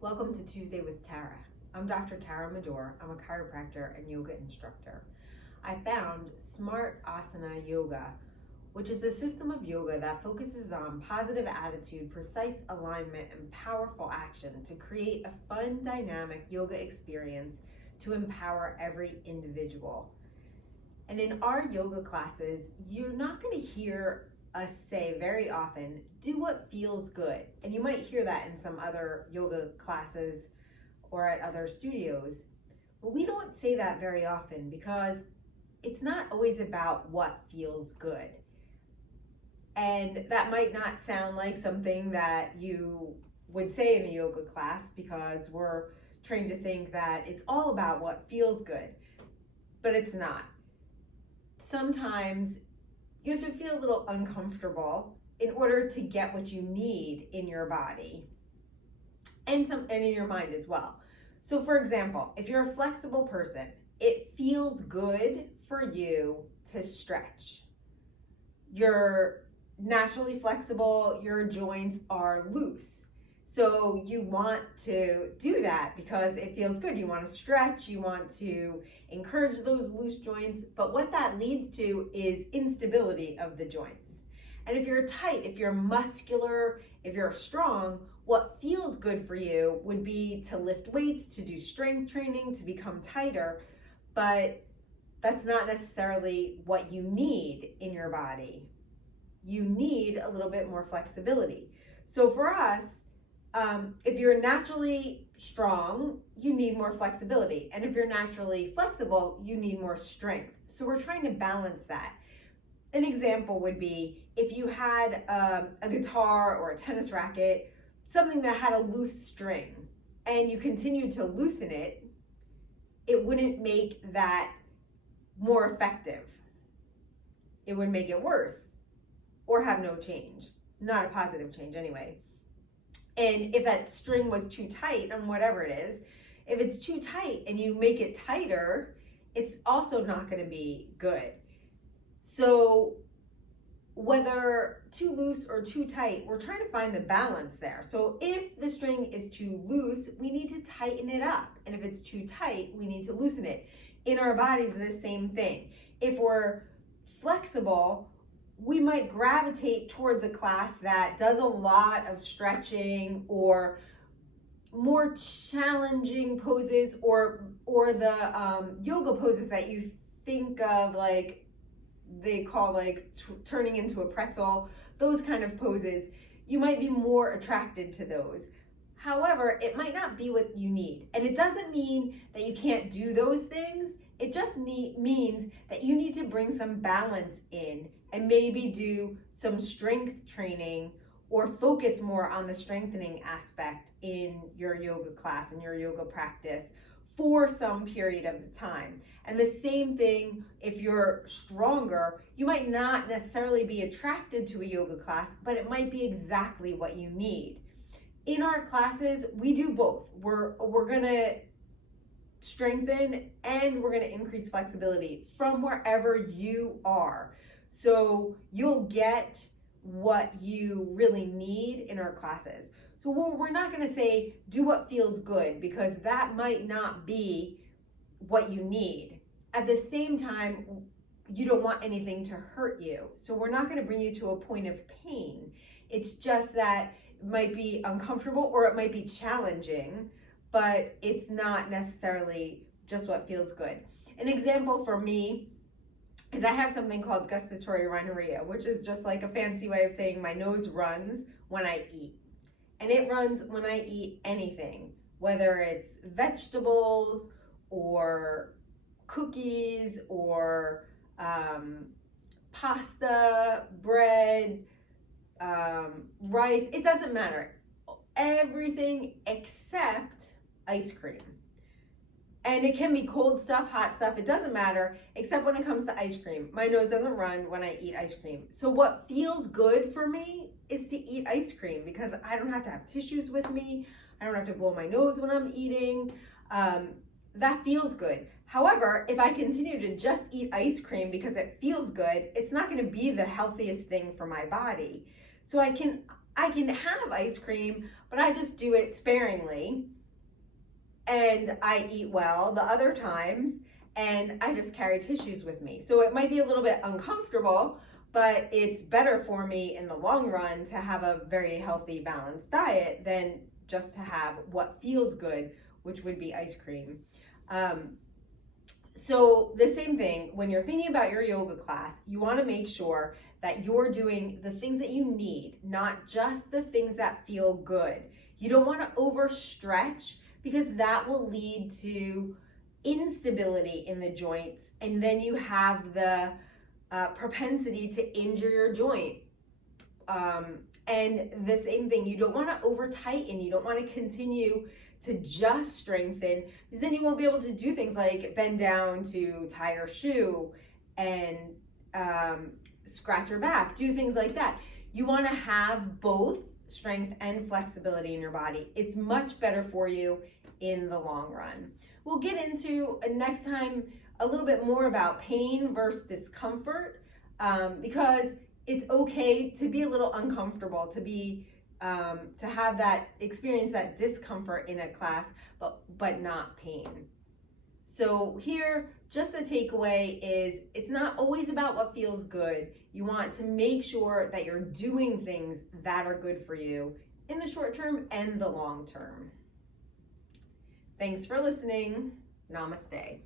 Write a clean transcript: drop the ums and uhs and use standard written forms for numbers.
Welcome to Tuesday with Tarra. I'm Dr. Tarra. I'm a chiropractor and yoga instructor. I found Smart Asana Yoga, which is a system of yoga that focuses on positive attitude, precise alignment, and powerful action to create a fun, dynamic yoga experience to empower every individual. And in our yoga classes, you're not going to hear us say very often, do what feels good. And you might hear that in some other yoga classes or at other studios. But we don't say that very often because it's not always about what feels good. And that might not sound like something that you would say in a yoga class because we're trained to think that it's all about what feels good, but it's not. Sometimes you have to feel a little uncomfortable in order to get what you need in your body and in your mind as well. So for example, if you're a flexible person, it feels good for you to stretch. You're naturally flexible, your joints are loose. So you want to do that because it feels good. You want to stretch, you want to encourage those loose joints, but what that leads to is instability of the joints. And if you're tight, if you're muscular, if you're strong, what feels good for you would be to lift weights, to do strength training, to become tighter, but that's not necessarily what you need in your body. You need a little bit more flexibility. So for us, if you're naturally strong, you need more flexibility. And if you're naturally flexible, you need more strength. So we're trying to balance that. An example would be if you had a guitar or a tennis racket, something that had a loose string, and you continued to loosen it, it wouldn't make that more effective. It would make it worse or have no change, not a positive change anyway. And if that string was too tight, and whatever it is, if it's too tight and you make it tighter, it's also not going to be good. So whether too loose or too tight, we're trying to find the balance there. So if the string is too loose, we need to tighten it up. And if it's too tight, we need to loosen it. In our bodies, the same thing. If we're flexible, we might gravitate towards a class that does a lot of stretching or more challenging poses or the yoga poses that you think of, like they call like turning into a pretzel, those kind of poses. You might be more attracted to those. However, it might not be what you need. And it doesn't mean that you can't do those things. It just means that you need to bring some balance in and maybe do some strength training or focus more on the strengthening aspect in your yoga class and your yoga practice for some period of the time. And the same thing, if you're stronger, you might not necessarily be attracted to a yoga class, but it might be exactly what you need. In our classes, we do both. We're gonna strengthen and we're gonna increase flexibility from wherever you are. So you'll get what you really need in our classes. So we're not gonna say do what feels good because that might not be what you need. At the same time, you don't want anything to hurt you. So we're not gonna bring you to a point of pain. It's just that it might be uncomfortable or it might be challenging, but it's not necessarily just what feels good. An example for me is I have something called gustatory rhinorrhea, which is just like a fancy way of saying my nose runs when I eat. And it runs when I eat anything, whether it's vegetables or cookies or pasta, bread, rice, it doesn't matter. Everything except ice cream. And it can be cold stuff, hot stuff, it doesn't matter, except when it comes to ice cream. My nose doesn't run when I eat ice cream. So what feels good for me is to eat ice cream because I don't have to have tissues with me. I don't have to blow my nose when I'm eating. That feels good. However, if I continue to just eat ice cream because it feels good, it's not going to be the healthiest thing for my body. So I can have ice cream, but I just do it sparingly, and I eat well the other times, and I just carry tissues with me. So it might be a little bit uncomfortable, but it's better for me in the long run to have a very healthy, balanced diet than just to have what feels good, which would be ice cream. So the same thing, when you're thinking about your yoga class, you want to make sure that you're doing the things that you need, not just the things that feel good. You don't want to overstretch, because that will lead to instability in the joints, and then you have the propensity to injure your joint. And the same thing, you don't want to over tighten, you don't want to continue to just strengthen, because then you won't be able to do things like bend down to tie your shoe and scratch your back, do things like that. You want to have both strength and flexibility in your body. It's much better for you in the long run. We'll get into next time a little bit more about pain versus discomfort, because it's okay to be a little uncomfortable, to have that experience, that discomfort in a class, but not pain. So here, just the takeaway is, it's not always about what feels good. You want to make sure that you're doing things that are good for you in the short term and the long term. Thanks for listening. Namaste.